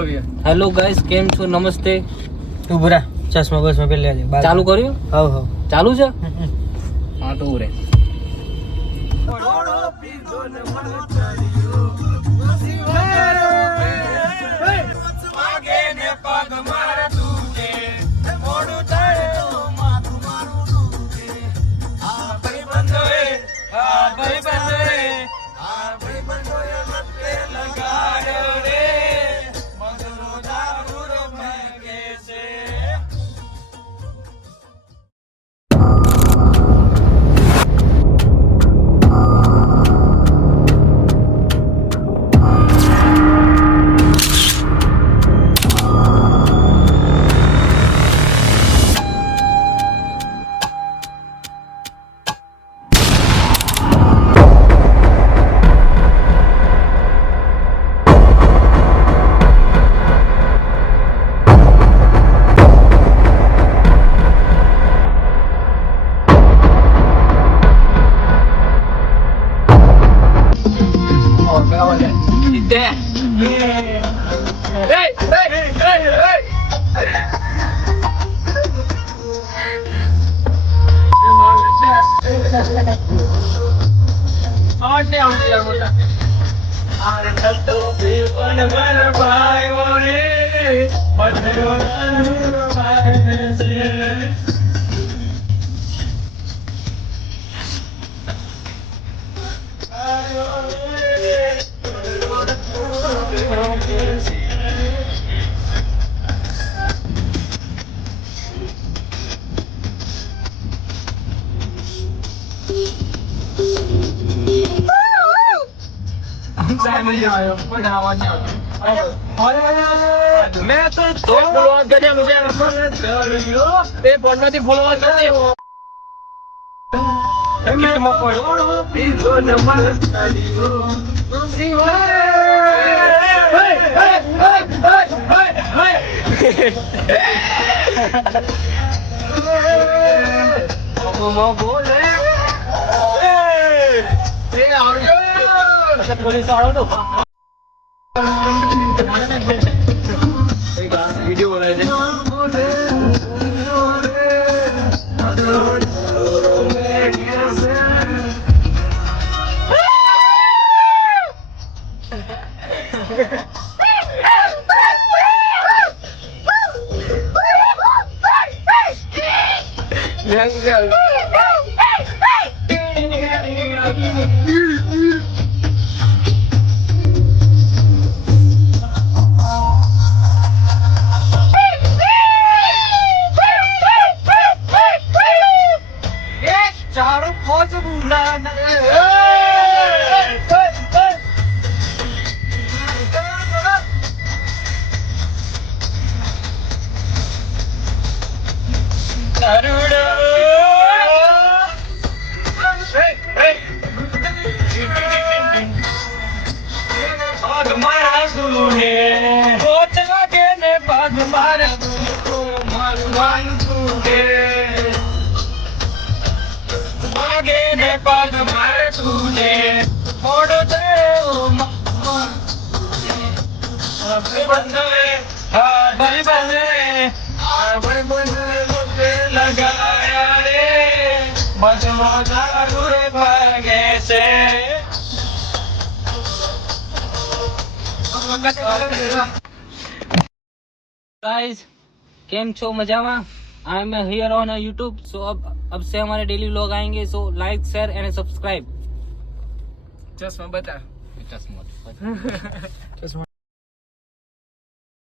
Hello guys, કેમ છો? નમસ્તે. તું ભરા ચશ્મા બસમાં પેલી આજે ચાલુ કર્યું? હવ હવ ચાલુ છે? હા તો ઉરે. मैं तो दो ब्लॉग करे मुझे ये फोन में फॉलोअर कर दे कितना मको पीछो नंबर डालियो ओ बोले ए आओ पुलिस आओ तो वीडियो बनाए गाइस, केम छो? मजामा? I am here on YouTube. So अब से हमारे डेली व्लॉग आएंगे. So like, share and subscribe. ચશ્મા બતા चश्मा ચશ્મા